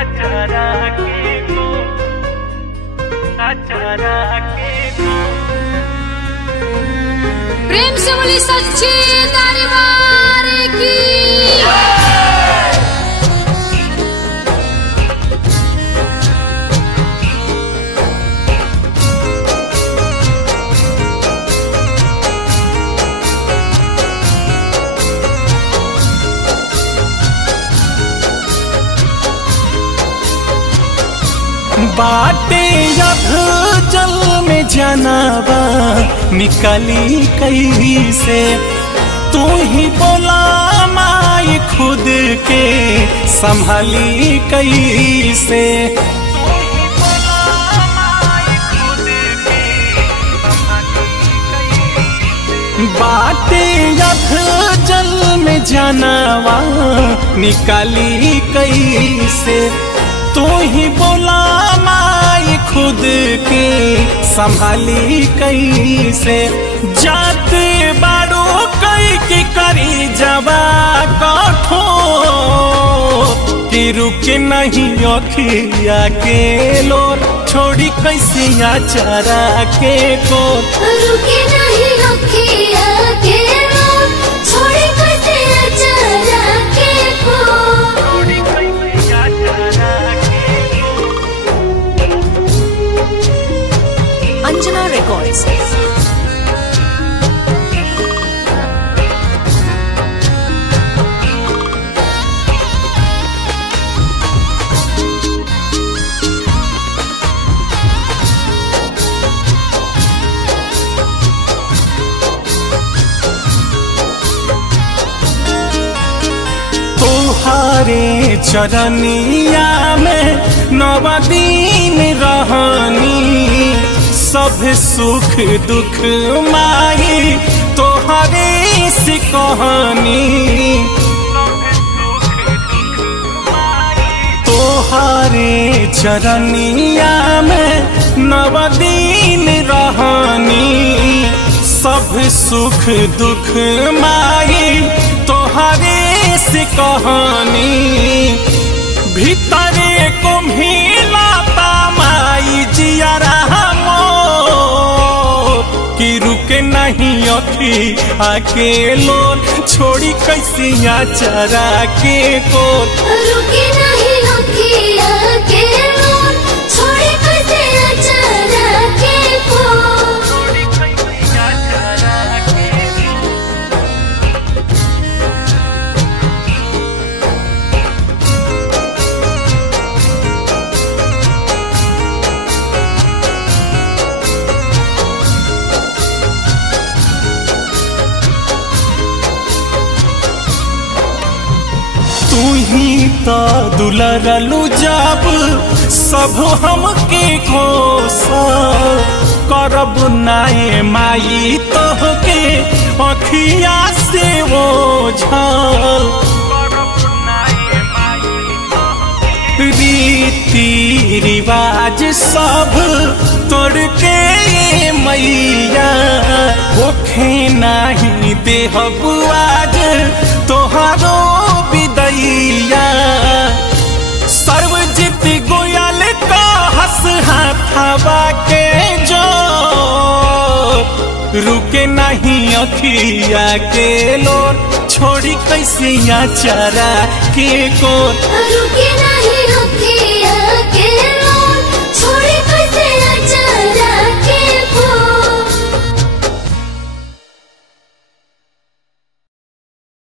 अचारा के को प्रेम से बोली सच्ची दरबार की। बाटे अब जल में जनाबा निकली कहीं से, तू ही बोला माई खुद के संभाली कहीं से। बाटे अब जल में जनाबा निकली कहीं से, तू ही बोला माई खुद के संभाली कैसे। जाते बाड़ो कई की करी जवा कठो कि रुके नहीं अखिया के लोर, छोड़ी कैसे अचारा के को रुके नहीं अखिया के लोर, छोड़ी कैसे अचारा के को। अंजना रिकॉर्ड्स। तोहारे चरनिया में नवदीन रहनी, सब सुख दुख माही तोहरे से कहानी। तोहरे चरनिया में नवदीन रहनी, सब सुख दुख माही तोहरे से कहानी। भीतरे को मिलाता माई जिया रहा कि रुके नहीं अखी आके लोर, छोड़ी कैसे अचारा के को रुके नहीं अखिया के लोर, छोड़ी कैसे अचारा के को। तू ही तो दुलरलू जब सब हमके कोसा, करब नाए माई तोहके अखिया से वो झल। रीति रिवाज सब तोड़ के मैया, होखे नहीं देहब आज तोहारो विदैया। सर्वजित गोयल का हंस हाथवा के जो, रुके नहीं अखिया के लोर, छोड़ी कैसे अचारा के को रुके